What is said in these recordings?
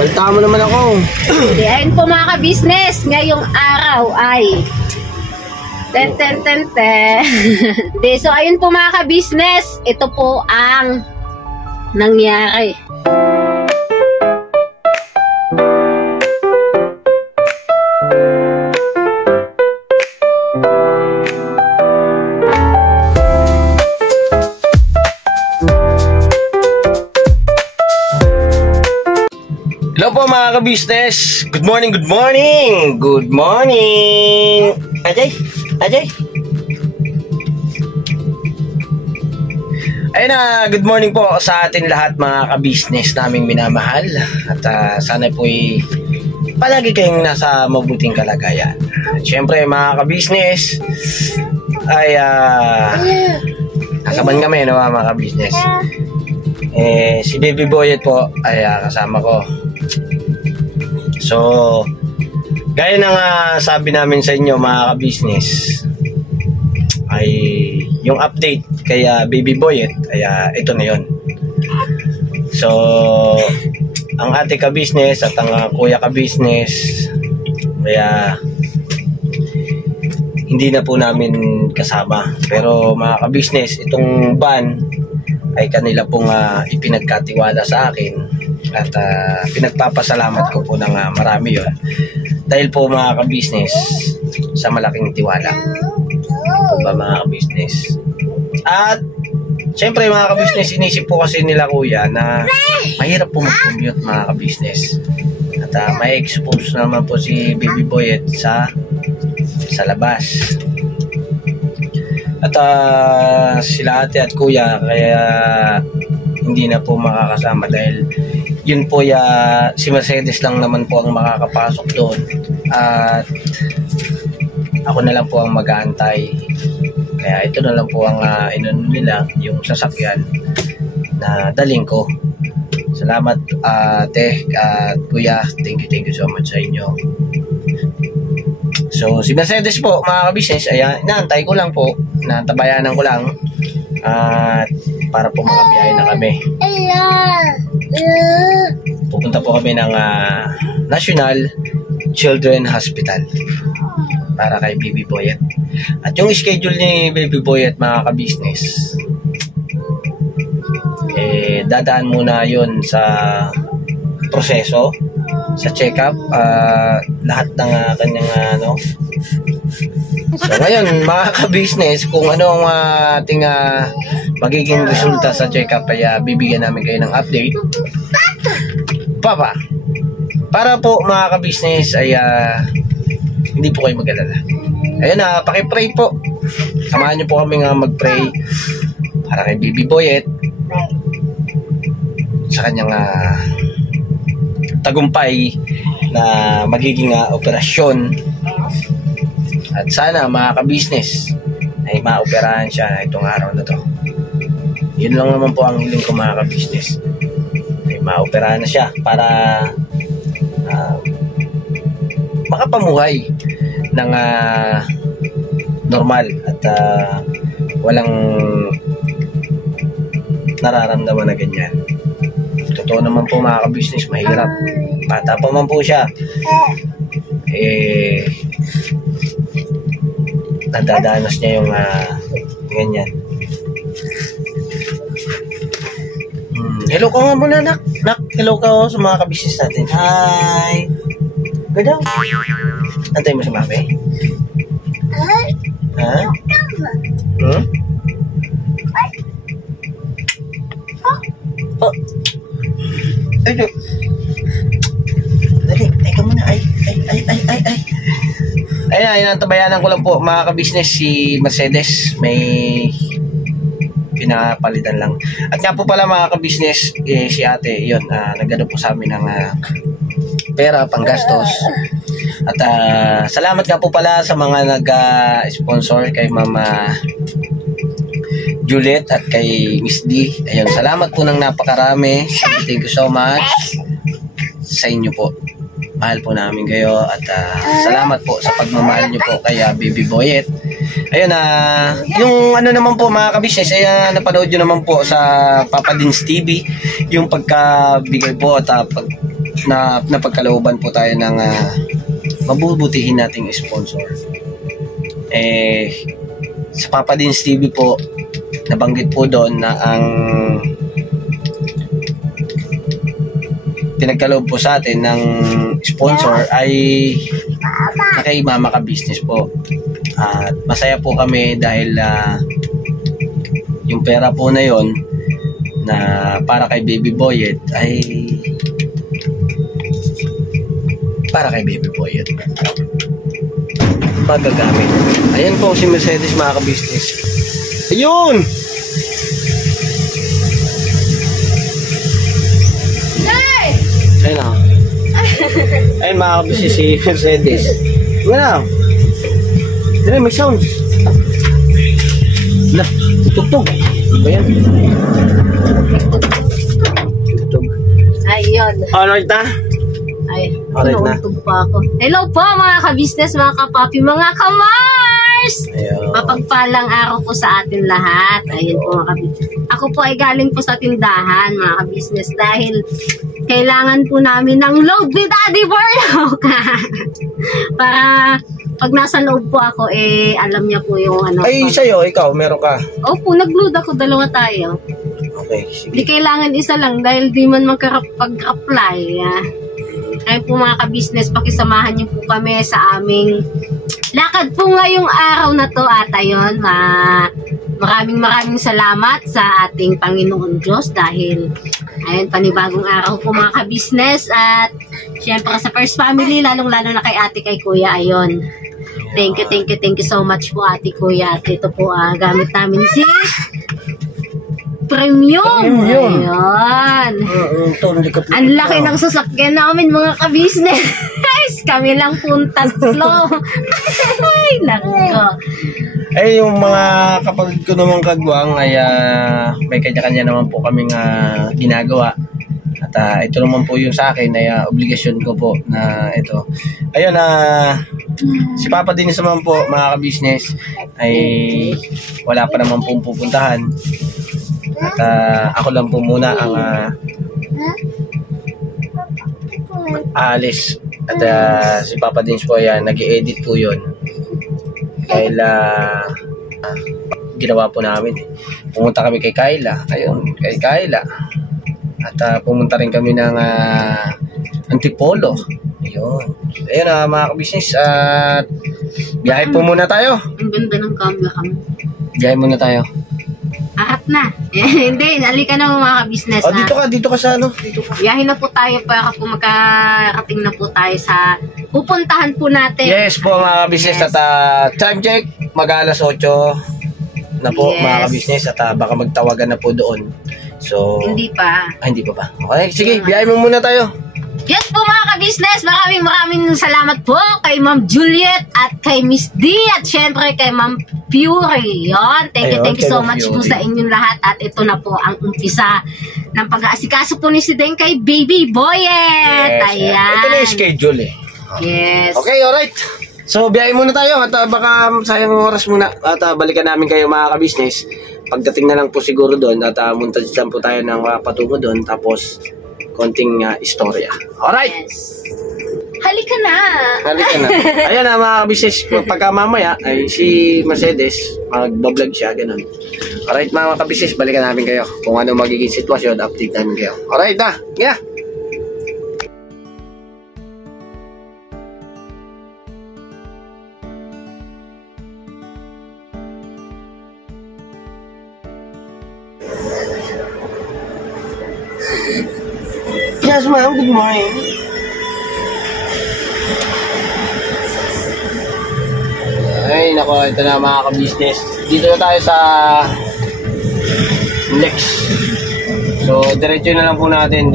Balta mo naman ako. Hindi, ayun po mga ka-business, ngayong araw ay Hindi, so ayun po mga ka-business, ito po ang nangyari. Hello po mga ka-business. Good morning, good morning. Good morning. Ajay. Ayun na, good morning po sa atin lahat mga ka-business naming minamahal. At sana po'y palagi kayong nasa mabuting kalagayan. At syempre mga ka-business ay kasaban kami no, mga ka-business. Si Baby Boyet po ay kasama ko. So, gaya ng sabi namin sa inyo mga ka-business, ay yung update kay Baby Boyet, ay ito na yun. So, ang ate ka-business at ang kuya ka-business, kaya hindi na po namin kasama. Pero mga ka-business, itong van ay kanila pong ipinagkatiwala sa akin. At pinagpapasalamat ko po ng marami yun. Dahil po mga ka-business, sa malaking tiwala po ba mga ka-business. At syempre mga ka-business, inisip po kasi nila kuya na mahirap po mag-commute mga ka-business. At may expose naman po si Baby Boyet sa labas. At sila ate at kuya kaya hindi na po makakasama dahil yun po si Mercedes lang naman po ang makakapasok doon at ako na lang po ang mag-aantay. Kaya ito na lang po ang inano nila, yung sasakyan na daling ko. Salamat ate at kuya, thank you so much sa inyo. So si Mercedes po mga ka-business, inaantay ko lang po, naantabayanan ko lang at para po makabiyahe na kami. Pupunta po kami ng National Children's Hospital para kay Baby Boyet. At yung schedule ni Baby Boyet mga ka-business, dadaan muna yun sa proseso, sa check-up, lahat ng kanyang So ngayon mga ka-business, kung ano ang ating magiging resulta sa check-up ay bibigyan namin kayo ng update para po mga ka-business ay hindi po kayo mag-alala. Ayun paki-pray po, samahan nyo po kami mag-pray para kay Baby Boyet sa kanyang tagumpay na magiging operasyon. At sana mga ka-business ay maoperahan siya itong araw na to. Yun lang naman po ang hiling ko mga ka-business, ay maoperahan na siya para makapamuhay ng normal at walang nararamdaman na ganyan. Totoo naman po mga ka-business, mahirap. Bata pa man po siya, nadadanas niya yung ganyan. Hello ka nga muna nak. Hello ka sa mga ka-business natin. Hi. Gadaw. Antay mo si mami? Ha? Oh. Ay, ka muna. Ay. Ayun, tabayanan ko lang po mga ka-business si Mercedes. May pinapalitan lang. At nga po pala mga ka-business, si ate, yun, nagano po sa amin ng pera, panggastos. At salamat nga po pala sa mga nag-sponsor kay Mama Juliet at kay Miss D. Ayun, salamat po ng napakarami. Thank you so much sa inyo po. Mahal po namin kayo at salamat po sa pagmamahal nyo po kay Baby Boyet. Ayun, yung ano naman po mga ka-business, napanood nyo naman po sa Papa Dins TV yung pagkabigay po at na napagkalooban po tayo ng mabubutihin nating sponsor. Sa Papa Dins TV po, nabanggit po doon na ang pinagkaloob po sa atin ng sponsor ay kay Mama Ka Business po. At masaya po kami dahil yung pera po na yon na para kay Baby Boyet ay para kay Baby Boyet magagamit. Ayan po si Mercedes, Mama Ka Business. Ayun! Ayun na. Ayun, Mama Ka Business, si Mercedes. Ayun na. Ayun, may sounds. Na, tutugtog. Ano yan? Tutugtog. Ayun. Alright na? Ay, Alright na. tinutog pa ako. Hello po mga ka-business, mga kapapi, mga ka-Mars! Ayun. Mapagpalang araw po sa atin lahat. Ayun po mga ka-business. Ako po ay galing po sa tindahan mga ka-business dahil kailangan po namin ng load ni Daddy Borlok. Para pag nasa loob po ako, alam niya po yung ano. Ay, sa'yo, ikaw, meron ka. Opo, nag-load ako, dalawa tayo. Okay, Di sige. kailangan isa lang dahil di man magkapag-apply. Kaya po mga ka-business, pakisamahan niyo po kami sa aming lakad po ngayong araw na to at ayun, maraming salamat sa ating Panginoon Diyos dahil ayun, panibagong araw po mga ka-business at syempre sa First Family, lalong-lalo na kay ate, kay kuya, ayun. Thank you so much po ate, kuya. At ito po, gamit namin si Premium. Ayun. Ang laki ng sasakyan namin mga ka-business. Kami lang pong tatlo. Ay, nako. Yung mga kapatid ko naman kagwang ay may kanya-kanya naman po kaming ginagawa. At ito naman po yung sa akin ay obligasyon ko po na ito. Ayun, si Papa Dins naman po mga ka-business ay wala pa naman pong pupuntahan. At ako lang po muna ang aalis. At si Papa Dins po ay nag-i-edit po yun. Dahil ginawa po namin. Pumunta kami kay Kyla. Ayun, kay Kyla. At pumunta rin kami ng Antipolo. Ayun. Ayun mga ka-business. At biyahe po muna tayo. Ang ganda ng camera mo. Biyahe muna tayo. Arat na. Hindi, halika na mga ka-business. Dito ka sa ano? Dito ka. Biyahe na po tayo para po magkarating na po tayo sa pupuntahan po natin. Yes po mga ka-business. Yes. At time check, mag-alas 8 na po Yes. mga ka-business. At baka magtawagan na po doon. So, Hindi pa. hindi pa ba? Okay, sige, biyahe mo muna tayo. Yes po mga ka-business, maraming salamat po kay Ma'am Juliet at kay Miss D at syempre kay Ma'am Fury. Yon, thank you Kay so Ma'am much po Fury. sa inyong lahat at ito na po ang umpisa ng pag-aasikaso po ni si Den kay Baby Boyet. Ayan. Ito na yung schedule eh. Yes. Okay, alright. So, biyahe muna tayo at baka sayang oras muna at balikan namin kayo mga ka-business. Pagdating na lang po siguro doon at montage lang po tayo ng patungo doon tapos konting istorya. Alright! Yes. Halika na. Halika na. Ayan na mga ka-business. Pagka mamaya ay si Mercedes, mag-vlog siya, ganun. Alright mga ka-business, balikan namin kayo. Kung ano magiging sitwasyon, update namin kayo. Alright na. Yeah. Yes, ma'am. Good morning. Ay, nako, ito na mga ka-business. Dito na tayo sa Lex. So, diretso na lang po natin.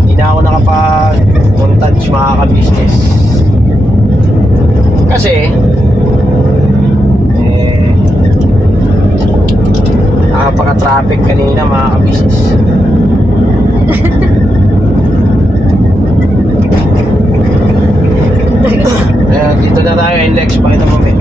Hindi na ako nakapag-montage mga ka-business. Kasi, napaka-traffic kanina mga ka-business. Ayan, dito na tayo, Lex. Pakita mo, Ben.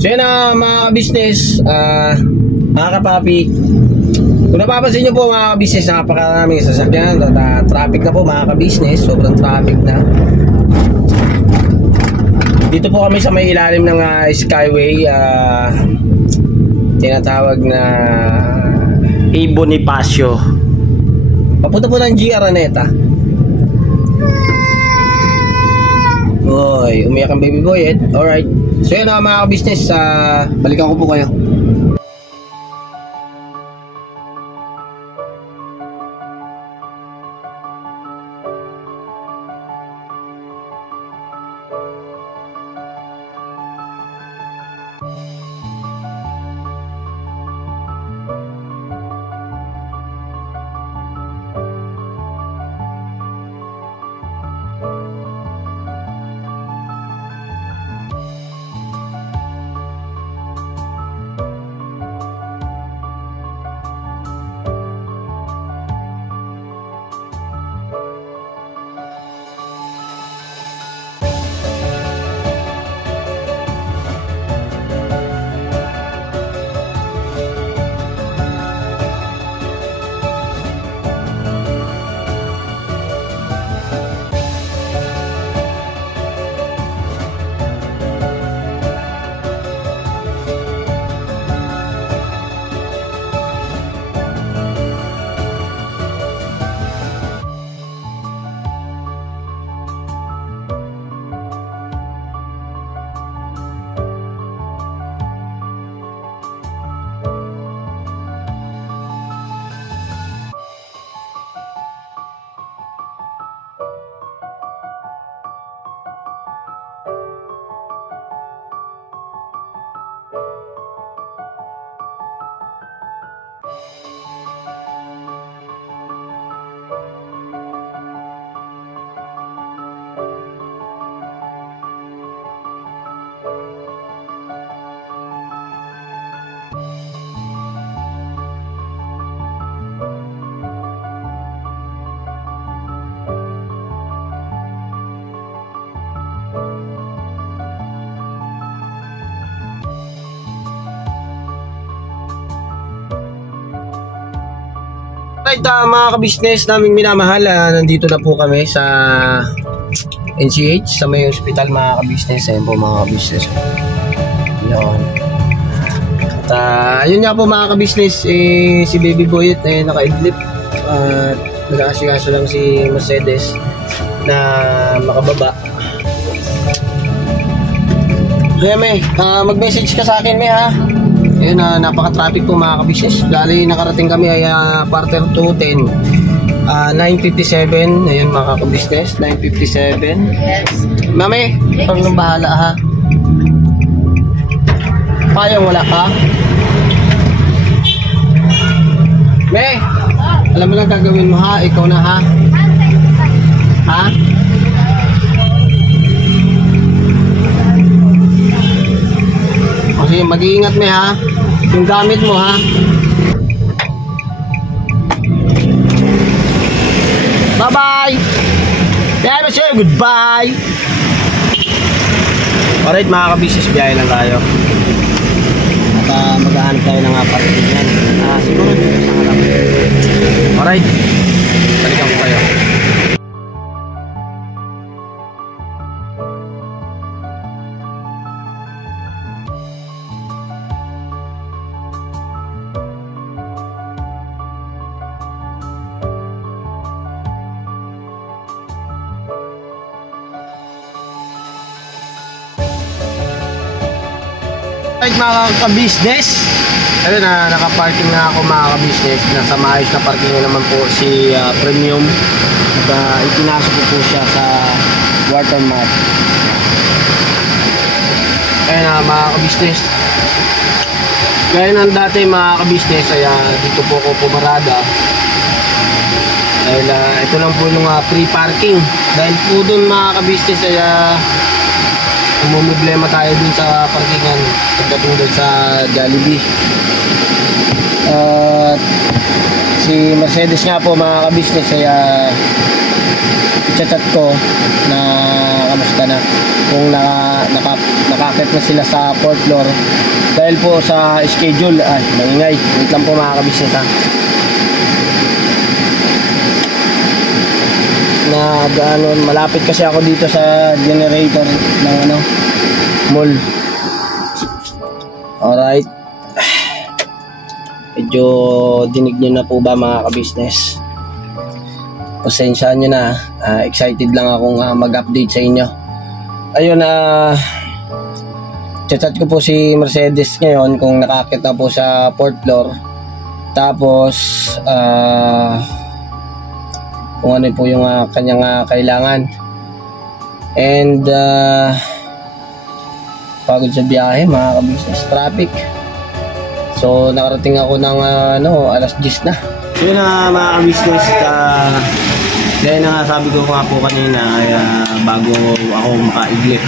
So yun na mga business, mga kapapi, kung napapansin nyo po mga business, napakaraming sasakyan at traffic na po mga ka-business, sobrang traffic na. Dito po kami sa may ilalim ng Skyway, tinatawag na A. Bonifacio, papunta po ng GR Araneta. Oy, umiyak ang baby boy eh. Alright. So yun mga business, balikan ko po kayo. Alright, mga ka-business naming minamahal, nandito na po kami sa NCH, sa may hospital mga ka-business. Ayun po mga ka-business. Yun. At ayun nga po mga ka-business, si Baby Boy naka-idlip at nag-aasikaso lang si Mercedes na makababa. Kaya may, mag-message ka sa akin may ha. Ayun, napaka-traffic po mga ka-business. Dali nakarating kami ay quarter to 10, 9:57. Ayun mga ka-business, 9:57. Yes. Mami, ikaw nang bahala ha. Payong wala ka? May, alam mo lang gagawin mo ha. Ikaw na ha. Ha? Kasi mag-iingat may ha. Yung gamit mo ha. Bye bye. Kaya na siya. Goodbye. Alright mga ka-business, biyahe lang tayo. At mag-aanap tayo ng parking yan. Siguro dito sa harap. Alright. Balikan ko kayo. Alright mga ka-business, ayun na, naka-parking na ako mga ka-business. Nasa maayos na parking na naman po si Premium. At ipinasok ko po siya sa watermark. Ayun na mga ka-business, gaya ng dati mga ka-business, ay dito po ako pumarada. Dahil ito lang po yung free parking. Dahil po dun mga ka-business ay problema tayo dun sa parkingan pagdating dun sa Jollibee. Si Mercedes nga po mga ka-business ay chat ko na kamusta na, kung nakakit na sila sa 4th floor. Dahil po sa schedule, ay maingay, wait lang po mga kabisnes ha. Malapit kasi ako dito sa generator ng mall. Alright, medyo dinig nyo na po ba mga kabisnes? Pasensyahan nyo na, excited lang akong mag-update sa inyo. Ayun, chat ko po si Mercedes ngayon kung nakakit na po sa 4th floor. Tapos kung ano po yung kanyang kailangan. And pagod sa biyahe mga kabisnes, traffic. So nakarating ako ng alas 10 na. So yun na mga kabisnes, dahil na sabi ko nga po kanina, bago ako makaidlip,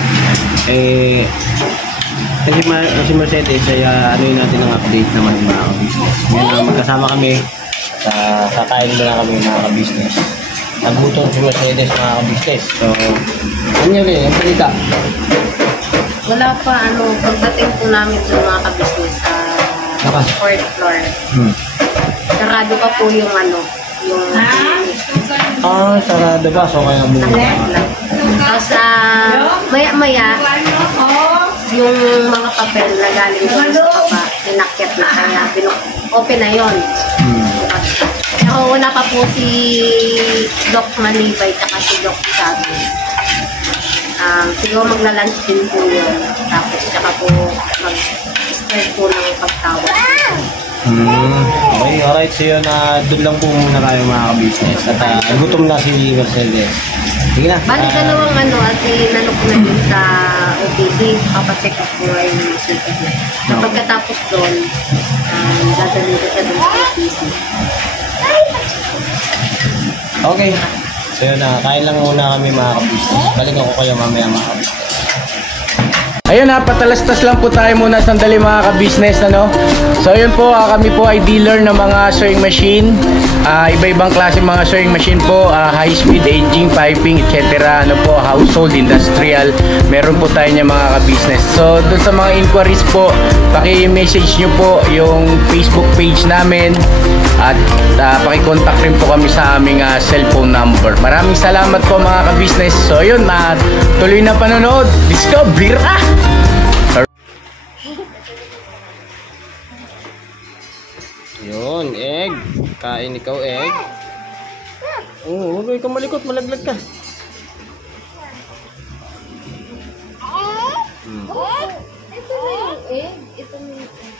kasi Mercedes ay yun natin ang update naman mga kabisnes. Ngayon magkasama kami, kakain na lang kami mga kabisnes. Nagutom si Mercedes mga kabisnes. So ano yun yung balita? Wala pa pagdating po namin sa mga kabisnes sa 4th floor. Sarado pa po yung yung sarado ba? So kaya mo tapos maya-maya yung mga papel na galing sa baba, pinakit na kaya open na yun. Pero una pa po si Doc Manibay at si Doc Sabi. Siguro magla-lunch din po yun. Tapos tsaka po mag-start po ng pagtawag. Okay, alright. So yun, doon lang po muna tayo mga kabisnes. At gutom na si Mercedes. Sige na. Bali dalawang at inanok na yun sa OPD. Papacheck up po ay susunod na. Pagkatapos doon, dadalhin ko siya doon sa OPD. Okay. So yun, kain lang muna kami mga kabisnes. Balik ako kayo mamaya mga kabisnes. Ayun patalastas lang po tayo muna sandali mga ka-business So ayun po, kami po ay dealer ng mga sewing machine. Iba-ibang klase mga sewing machine po, high speed, aging, piping, etc. Household, industrial. Meron po tayo niya mga ka-business. So doon sa mga inquiries po, paki-message nyo po yung Facebook page namin. At paki-contact rin po kami sa aming cellphone number. Maraming salamat po mga ka-business. So ayun, tuloy na panonood. Discover! Yun, egg. Kain ikaw, egg. Huwag ikaw malikot, malaglag ka. Ito na yung egg. Ito na yung egg.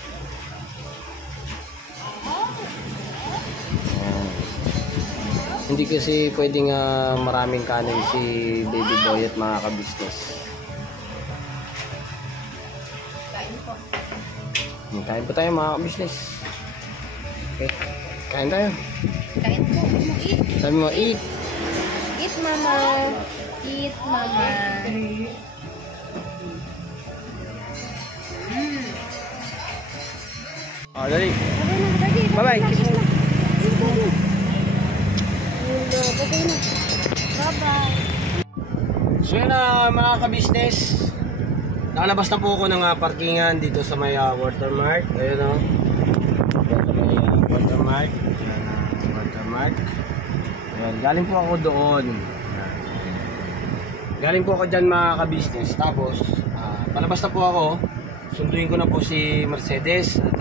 Hindi kasi pwedeng maraming kanin si baby boy at mga ka-business. Kain po tayo mga ka-business. Okay, kain tayo. Kain po. Eat. Sabi mo, eat. Eat, mama. Eat, mama. Dali. Bye-bye. Bye-bye. So yun mga ka-business, nakalabas na po ako ng parkingan dito sa may Watermark. Ayun sa may Watermark. Watermark. Ayun, galing po ako doon. Galing po ako dyan mga ka-business. Tapos palabas na po ako. Sunduin ko na po si Mercedes at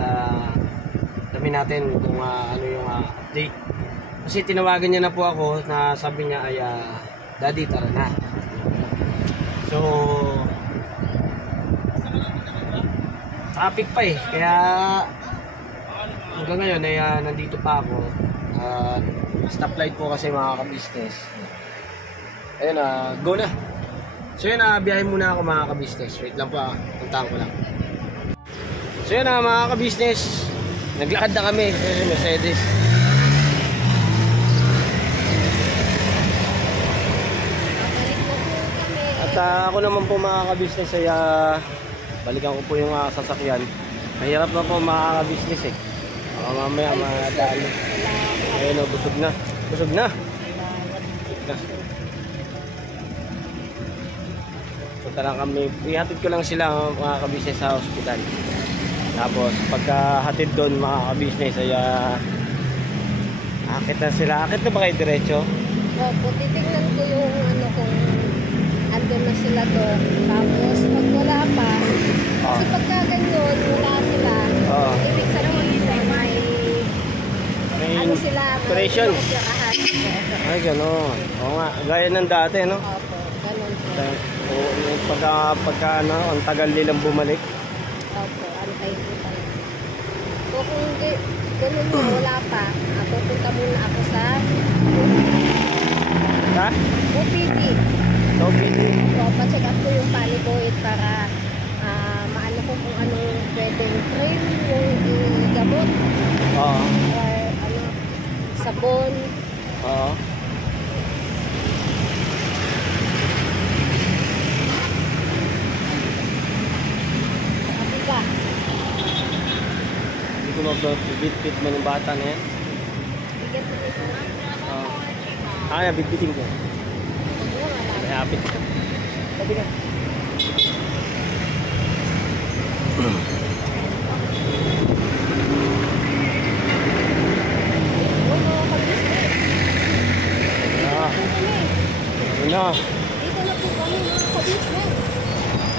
alamin natin kung ano yung update. Kasi tinawagan niya na po ako na sabi niya ay Daddy, tara na. So traffic pa kaya hanggang ngayon ay nandito pa ako. Stoplight po kasi mga ka-business. Ayun, go na. So yun, biyahe muna ako mga ka-business. Wait lang po, puntahan ko lang. So yun mga ka-business, naglakad na kami. Ayun, Mercedes. At ako naman po mga ka-business ay balikan ko po yung sasakyan. Mahirap na po mga ka-business mamaya madaan. Ayun, busog na. Busog na. Punta lang kami, ihatid ko lang sila mga kabisnes sa hospital. Tapos pagka hatid doon mga kabisnes ay akit na sila. Akit na ba kayo diretso? Opo, titignan ko yung ano kung andun na sila doon. Tapos pag wala pa, kasi pagka ganyan, wala sila, ibig sabihin may ano sila, operation. May Ay, gano'n. Oo nga, gaya ng dati, no? Opo, ganun po. Oo, pagka ano, ang tagal nilang bumalik. Opo, ano kayo po talaga. So kung hindi, ganun mo, wala pa, pupunta muna ako sa Ha? OPD. So, pwede. So, pa-check up ko yung paliboid para maano ko kung anong pwedeng train yung gamot Oo. or ano, sabon. Oo. Sabi ba? Hindi ko mabit-bit mo ng bata na yan. Bigyan ko ito. Bitbitin ko. Ay, apit ko. Sabi ka. Ano? Dito na po kami mga kabisnes.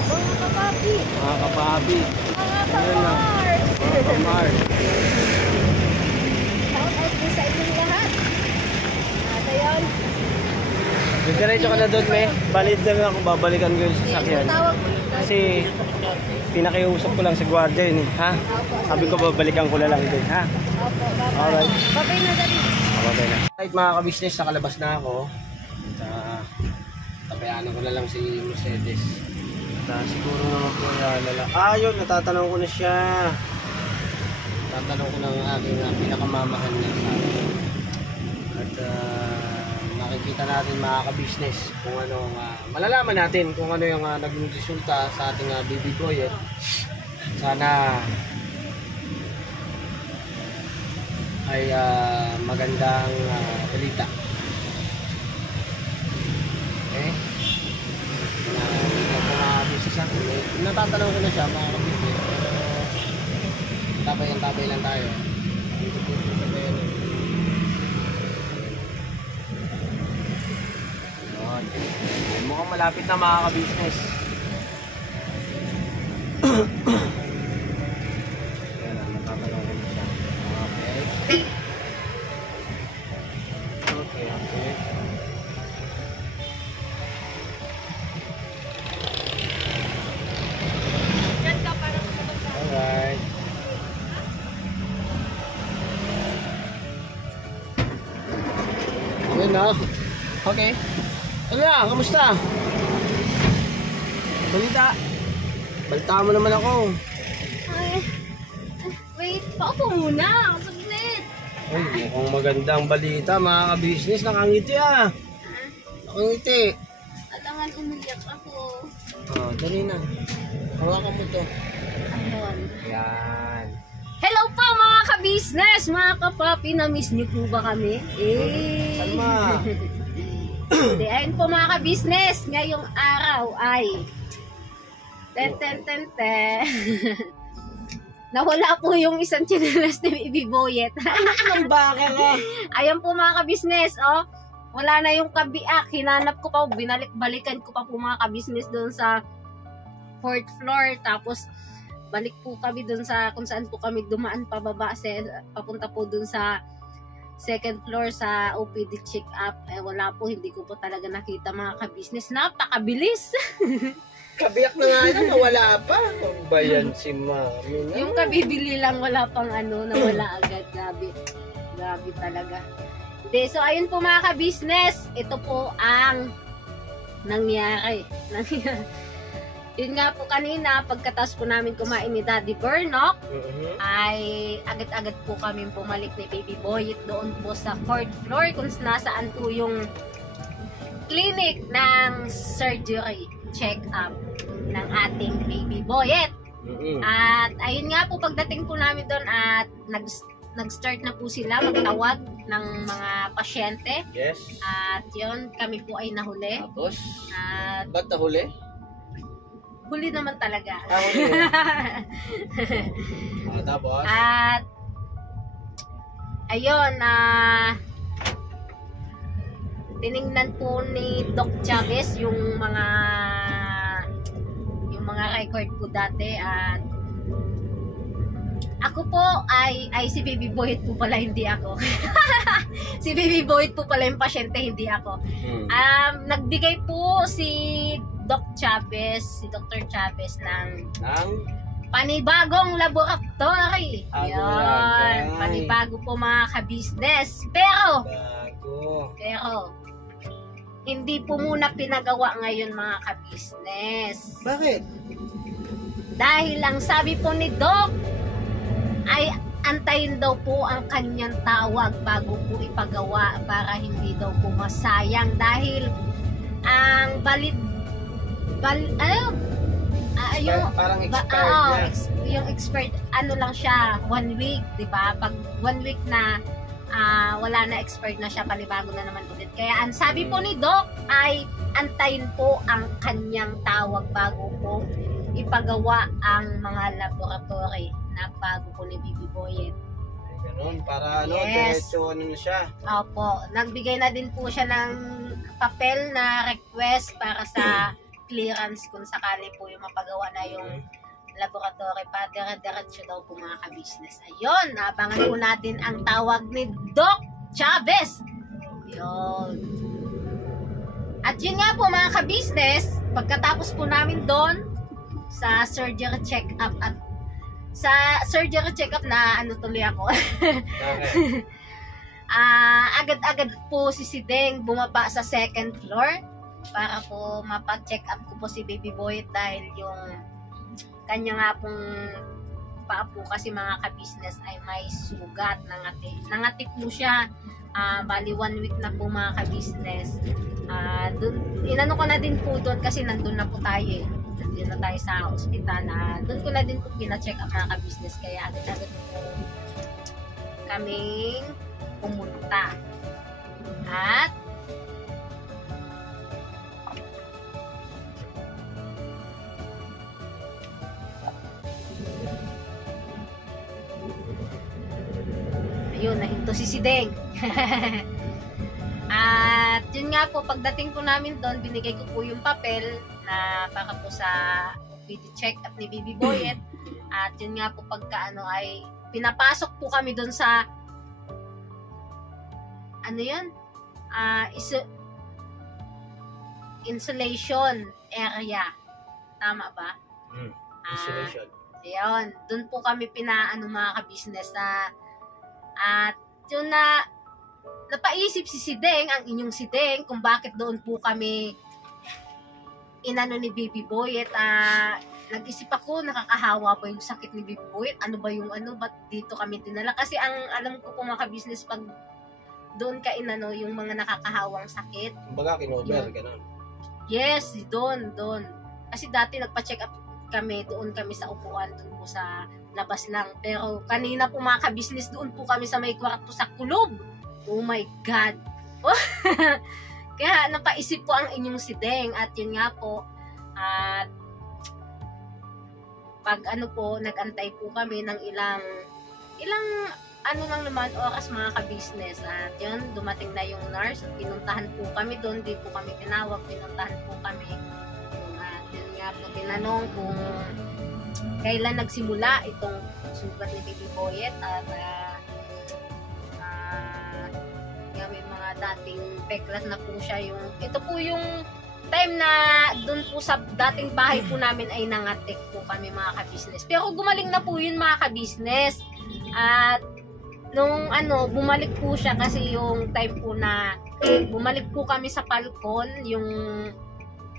Mga kapapi. Mga kapabi. Mga Ayun lang. kamar. Mga kamar. Shout out po sa inyong lahat. At ayun. Diretso ka na doon, me. Balit na lang ako, babalikan ko yung sasakyan. Tawag po. Kasi pinakiusap ko lang sa gwardiya yun, ha? Sabi ko babalikan ko na lang din, ha? Opo, bye-bye. Alright. Bye-bye na dali. Okay na. Right, mga kabisnes, nakalabas na ako. At tabayaan ko na lang si Mercedes. At siguro naman po lala. Yun, natatanong ko na siya. Tatanong ko ng aking pinakamamahal na sa akin. At makikita natin mga kabisnes kung ano, malalaman natin kung ano yung naging resulta sa ating baby boy. Sana ay magandang balita. Okay? Natatanong ko na siya mga kabisnes. Tabay lang tayo. Mukhang malapit na mga kabisnes. Yan ang natatanong ko na siya. Okay. Alright. Ayun na. Okay. Ano na? Kamusta? Balita. Balita mo naman ako. Ay, wait, paupo muna. Saglit. Ay, mukhang magandang balita mga kabisnes. Nakangiti Nakangiti. Alangan umiyak ako. Dali na. Hawakan mo to. Ayun. Yan. Hello po mga ka-business, mga kapapi, na-miss niyo po ba kami? Salma. Hindi, ayun po mga ka-business, ngayong araw ay nawala po yung isang chinelas ni Baby Boyet. Ang baka ka. Ayan po mga ka-business, wala na yung kabiak, hinanap ko pa, balikan ko pa po mga ka-business doon sa 4th floor, tapos balik po kami dun sa kung saan po kami dumaan pababa papunta po dun sa 2nd floor sa OPD check-up. Wala po, hindi ko po talaga nakita mga ka-business. Napakabilis! Kabiyak na nga yun, nawala pa. Kung ba yan si Mami na? Yung kabibili lang, wala pang nawala agad. Grabe talaga. So ayun po mga ka-business, ito po ang nangyari. Yun nga po kanina, pagkatapos po namin kumain ni Daddy Bernok, ay agad-agad po kami bumalik ni Baby Boyet doon po sa 4th floor kung nasaan po yung clinic ng surgery check-up ng ating Baby Boyet. At ayun nga po, pagdating po namin doon at nag-start na po sila magtawag ng mga pasyente. Yes. At yun, kami po ay nahuli. Tapos? At Ba't nahuli? huli naman talaga. Tapos? At ayun, tiningnan po ni Doc Chavez yung mga record ko dati, at ako po ay si Baby Boyd po pala, hindi ako. Si Baby Boyd po pala yung pasyente, hindi ako. Nagbigay po si Doc Chavez, si Dr. Chavez ng panibagong laboratory. Yun. Panibago po mga ka-business. Pero hindi po muna pinagawa ngayon mga ka-business. Bakit? Dahil lang sabi po ni Doc ay antayin daw po ang kanyang tawag bago po ipagawa para hindi daw po masayang, dahil ang parang expired yung expired ano lang siya, 1 week, di ba? Pag 1 week na wala na, expired na siya, panibago na naman ulit. Kaya ang sabi po ni Doc ay antayin po ang kanyang tawag bago po ipagawa ang mga laboratory na bago po ni Baby Boyet. Ganun, para Yes. diretso na siya. Opo, nagbigay na din po siya ng papel na request para sa clearance kung sakali po yung mapagawa na yung laboratory, pa diretso daw po mga ka-business. Ayun, abangan po natin ang tawag ni Doc Chavez. Yun. At yun nga po mga ka-business, pagkatapos po namin doon sa surgery check-up, at sa surgery check-up na tuloy ako. Okay. Agad-agad po si Sideng bumaba sa 2nd floor para po mapa-check up ko po si Baby Boy, dahil yung kanya nga pong paa po kasi mga ka-business ay may sugat, nangati po siya. Bali 1 week na po mga ka-business. Inano ko na din po doon kasi nandun na po tayo eh. Nandun na tayo sa ospital. Doon ko na din po pina-check up mga ka-business, kaya agad-agad po kaming pumunta. At ayun, nahinto si Sideng. At yun nga po, pagdating po namin doon, binigay ko po yung papel na para po sa OPD check-up ni Baby Boyet. At yun nga po, pagka ay pinapasok po kami doon sa insulation area. Tama ba? Insulation. Ayun, doon po kami mga ka-business na, at yun na napaisip si Sideng, ang inyong Sideng, kung bakit doon po kami inano ni Baby Boyet. Nag-isip ako, nakakahawa ba yung sakit ni Baby Boyet? Ano ba yung ba't dito kami dinala? Kasi ang alam ko po mga ka-business, pag doon ka yung mga nakakahawang sakit. Kumbaga kinover, gano'n. Yes, doon. Kasi dati nagpa-check up kami, doon kami sa upuan, doon po sa labas lang. Pero kanina po mga ka-business, doon po kami sa may kwarto sa kulob. Oh my God! Kaya napaisip po ang inyong Sideng, at yun nga po, at pag nag-antay po kami ng ilang lang naman oras mga ka-business, at yun, dumating na yung nurse, pinuntahan po kami doon, di po kami tinawag, pinuntahan po kami. At yun nga po, tinanong kung kailan nagsimula itong sugat ni Baby Boyet, at may mga dating peklat na po siya. Ito po yung time na doon po sa dating bahay po namin ay nangatik po kami mga ka-business. Pero gumaling na po yun mga ka-business. At nung bumalik po siya kasi yung time po na bumalik po kami sa Falcon, yung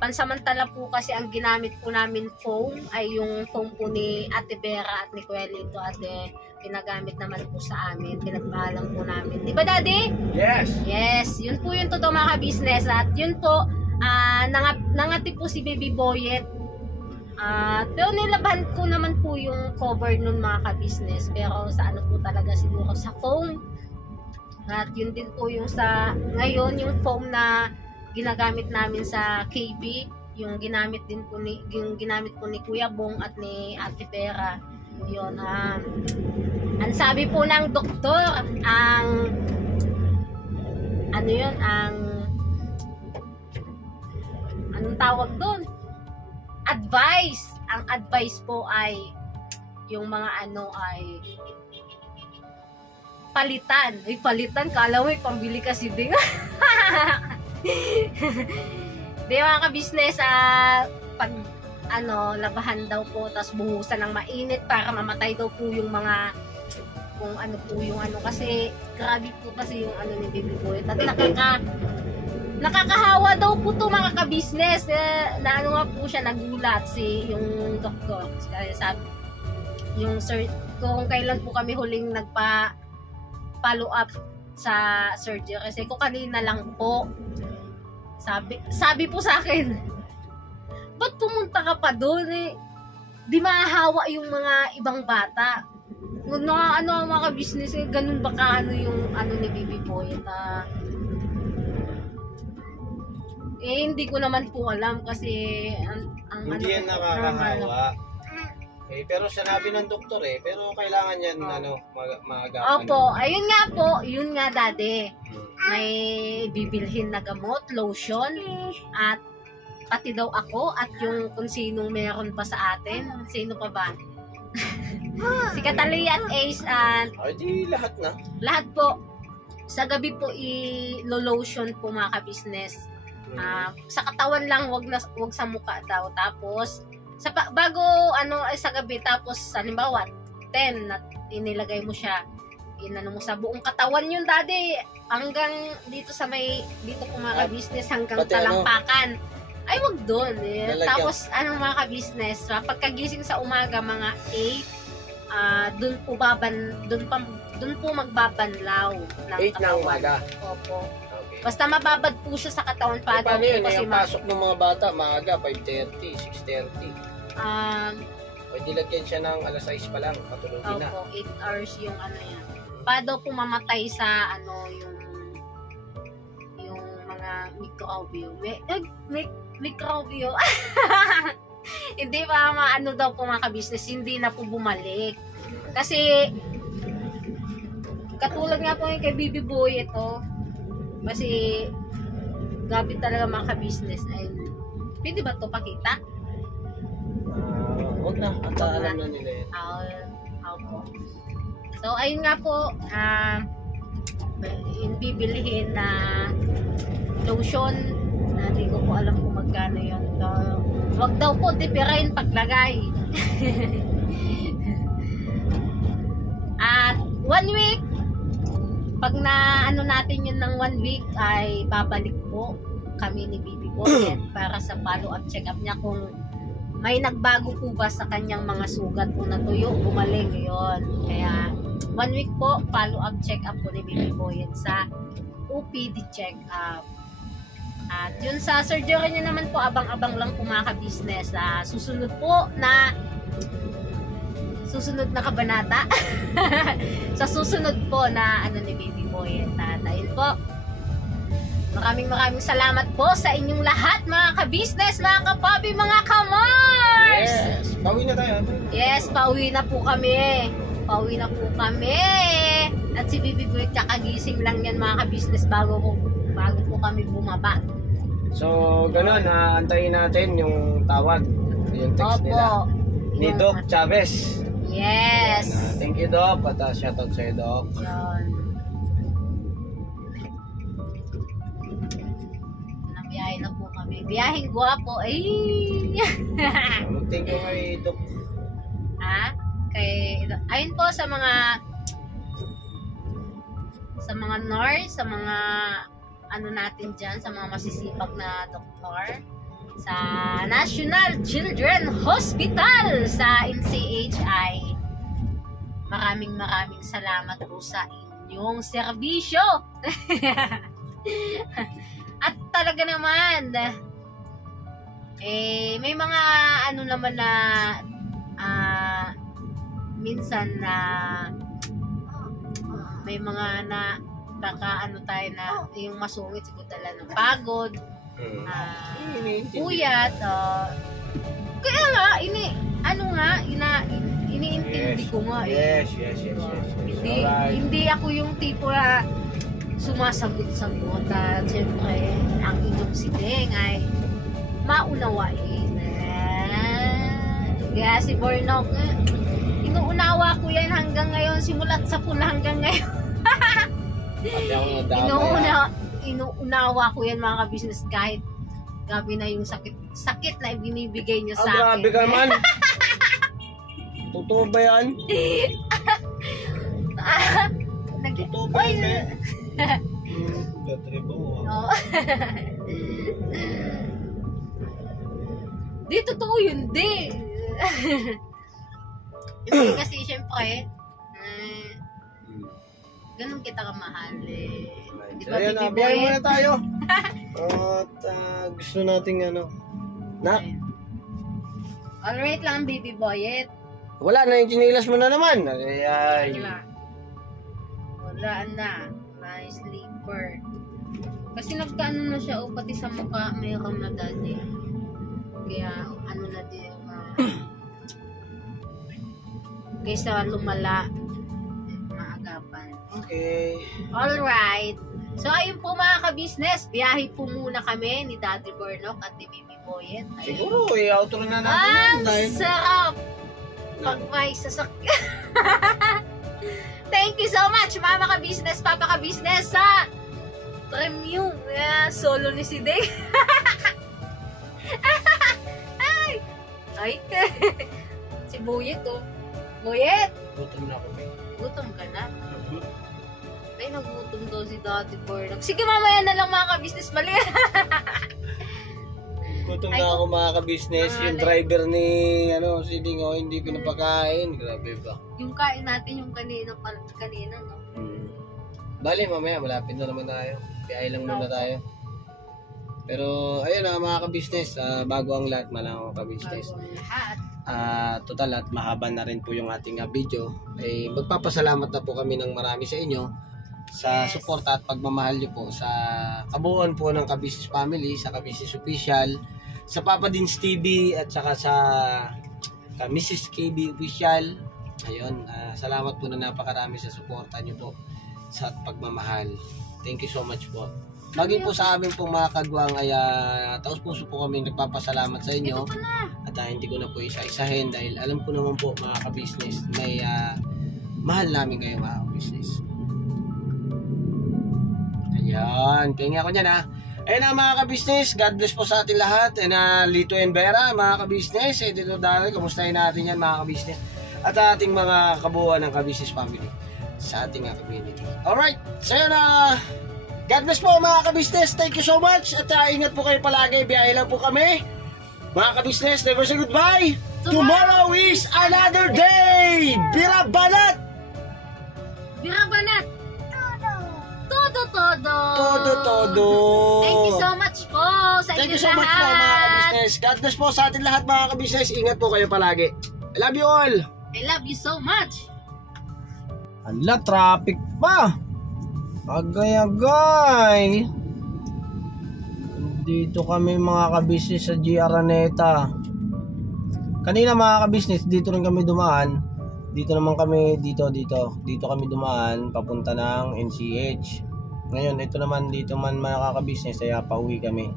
pansamantala po kasi ang ginamit po namin foam ay yung foam po ni Ate Vera at ni Kuya Lito, at pinagamit naman po sa amin, pinagpahalang po namin. Di ba, Daddy? Yes! Yes, yun po yung totoo mga ka-business. At yun po, nangati po si Baby Boyet. Pero nilaban ko naman po yung cover nun mga ka-business. Pero sa po talaga siguro sa foam. At yun din po yung sa, ngayon yung foam na ginagamit namin sa KB yung ginamit po ni Kuya Bong at ni Ate Vera. Yun, ang sabi po ng doktor, anong tawag doon? Ang advice po ay yung mga ay palitan, kala mo pambili kasi din. Di mga ka-business, pag labahan daw po, tapos buhusan ng mainit para mamatay daw po yung mga, kung ano po yung kasi grabe po kasi yung ni Baby Boy. At nakakahawa daw po to mga ka-business. Na nga po siya, nagulat yung doktor. Kaya sabi, yung sir, kung kailan po kami huling follow up sa surgery, kasi ko kanina lang po, sabi po sa akin, ba't pumunta ka pa doon di mahahawa yung mga ibang bata. Mga business, ganun ba yung ni Baby Boy. Hindi ko naman po alam kasi hindi yan nakakahawa. Pero sinabi ng doktor pero kailangan yan maagapan. Opo, ayun nga po, yun nga daddy. May bibilhin na gamot, lotion, at pati daw ako at yung kung sinong meron pa sa atin. Sino pa ba? Si Catalia at Ace and di lahat na. Lahat po. Sa gabi po i-lotion po mga ka-business. Sa katawan lang, wag sa mukha daw. Tapos bago sa gabi, tapos halimbawa 10 na inilagay mo siya, mo sa buong katawan yun daddy, hanggang dito po mga ka-business, hanggang pati talampakan. Ay wag doon Tapos mga ka-business, pagkagising sa umaga mga 8, doon po magbabanlaw ng 8 ng umaga. Opo. Okay. Basta mababad po siya sa katawan pa. Paano yun? Yung pasok ng mga bata, maaga, 5:30, 6:30. Pwede lagyan siya ng 6:00 pa lang, patulogin na. Opo, 8 hours yung yan. Pa daw po mamatay sa yung mga microbio. Microbio. Hindi pa daw po mga ka-business, hindi na po bumalik. Kasi katulad nga po yung kay Baby Boy ito. Kasi gabi talaga mga ka-business. Ay, pwede ba ito pakita? Huwag na. At alam na nila yan. So, ayun nga po. Yung bibilihin na lotion. Hindi ko po alam kung magkano yun. Huwag daw po tipirain paglagay. At 1 week, pag natin yun ng 1 week, ay babalik po kami ni Baby Boy para sa follow-up check-up niya kung may nagbago po ba sa kanyang mga sugat po na tuyo, gumaling yun. Kaya 1 week po, follow-up check-up po ni Baby Boy sa OPD check-up. At yun sa surgery niya naman po, abang-abang lang po mga ka-business. Susunod na kabanata. Sa susunod po na ni Baby Boy at ayun po. Maraming salamat po sa inyong lahat mga ka-business, mga ka-papi, mga ka-mars! Yes! Pauwi na tayo. Yes, pauwi na po kami. At si Baby Boy kakagising lang yan mga ka-business bago po kami bumaba. So, ganun, antayin natin yung tawag, yung text nila. Ni Doc Chavez. Yes. Thank you, Doc. At shoutout sa'yo, Doc. Yun. Nabiyahe na po kami. Biyaheng guwapo. Ay! Thank you kay Doc. Ayun po sa mga nurse, sa mga natin dyan, sa mga masisipag na doktor sa National Children's Hospital sa NCHI. Maraming salamat po sa inyong serbisyo. At talaga naman may mga naman na minsan na may mga tayo na yung masungit siguro talaga ng pagod. puyat. Kaya nga, iniintindi ko nga eh. Yes. Hindi ako yung tipo na sumasagot-sagot at siyempre ang inyong sideng ay maunawain. Kaya si Bornok, inuunawa ko yan hanggang ngayon, simulat sa pula hanggang ngayon. Inuunawa ko yan mga ka-business kahit gabi na yung sakit na ibinibigay niya sa akin. Grabe ka naman. Totoo ba yan? Totoo ba yan? Oo. Di, totoo yun, di. Hindi kasi syempre, ganun kita kamahal eh. Di ba, Ayan, baby biyahe boy? muna tayo. At gusto nating Nak, Alright lang, baby boyet. wala na yung chinilas mo na naman. Ay. Wala na. My sleeper. Kasi nagkaano na siya, pati sa mukha, mayroon na dati. Kaya, na din, kaysa lumala, maagapan. Okay. Alright. So, ayun po mga ka-business, biyahe po muna kami ni Daddy Bornok at ni Baby Boyet. Siguro, i-outro na natin. Ang sarap! Pag may sasakyan. Thank you so much, mama ka-business, papa ka-business, sa premium solo ni si Day. Ay, si Boyet, oh. Boyet! Gutom na ako. Gutom ka na? Ay, nagutom daw si Daddy Bornok. Sige, mamaya na lang mga ka-business, mali. Gutom na ako mga ka-business. Yung driver ni si Dingo hindi pinapakain. Grabe ba? Yung kain natin yung kanina, no? Bali, mamaya malapit na naman tayo. Biyahe lang muna tayo. Pero ayun mga ka-business, bago ang lahat malang ka-business. Bago ang lahat. Total at mahaba na rin po yung ating video. Ay magpapasalamat na po kami ng marami sa inyo sa suporta at pagmamahal niyo po sa kabuuan po ng Ka-Business Family, sa Ka-Business Official, sa Papa Dins TV at saka sa Mrs. KB Official. Ayun, salamat po na napakarami sa suporta niyo po sa pagmamahal. Thank you so much po. Maging po sa amin pong mga kagwang ay taos puso po kami nagpapasalamat sa inyo. At hindi ko na po isa-isahin dahil alam ko naman po mga ka-business may mahal namin kayo mga ka-business. Ayan, kaya ako dyan Ayun mga ka-business, God bless po sa ating lahat. And Lito and Vera mga ka-business, dito dahil kamustahin natin yan mga ka-business. At ating mga kabuuan ng Ka-Business Family sa ating community. Alright, so yun God bless po mga ka-business. Thank you so much. At ingat po kayo palagi. Biyahe lang po kami. Mga ka-business, never say goodbye. Tomorrow is another day. Bira banat. Bira banat. Todo. Thank you so much po sa inyo lahat. Thank you so much po mga ka-business. God bless po sa atin lahat mga ka-business. Ingat po kayo palagi. I love you all. I love you so much. Ala, traffic pa. Agay. Dito kami mga ka-business sa GR Araneta. Kanina mga ka-business, dito rin kami dumaan. Dito naman kami, dito kami dumaan, papunta ng NCH. Ngayon, ito naman dito man mga ka-business, kaya pauwi kami.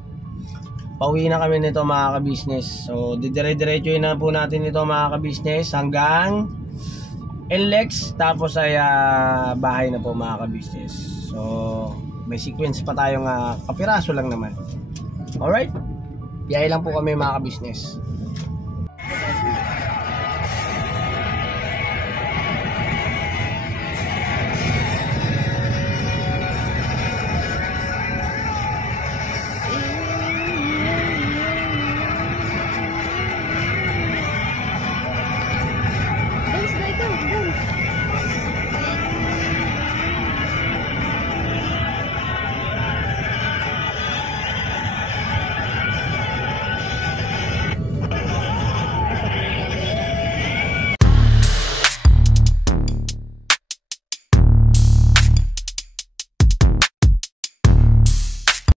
Pauwi na kami nito mga ka-business. So, dire-diretsuhin na po natin ito mga ka-business hanggang NLEX. Tapos ay bahay na po mga ka-business. So, may sequence pa tayong kapiraso lang naman. Alright? Biyahe lang po kami mga ka-business.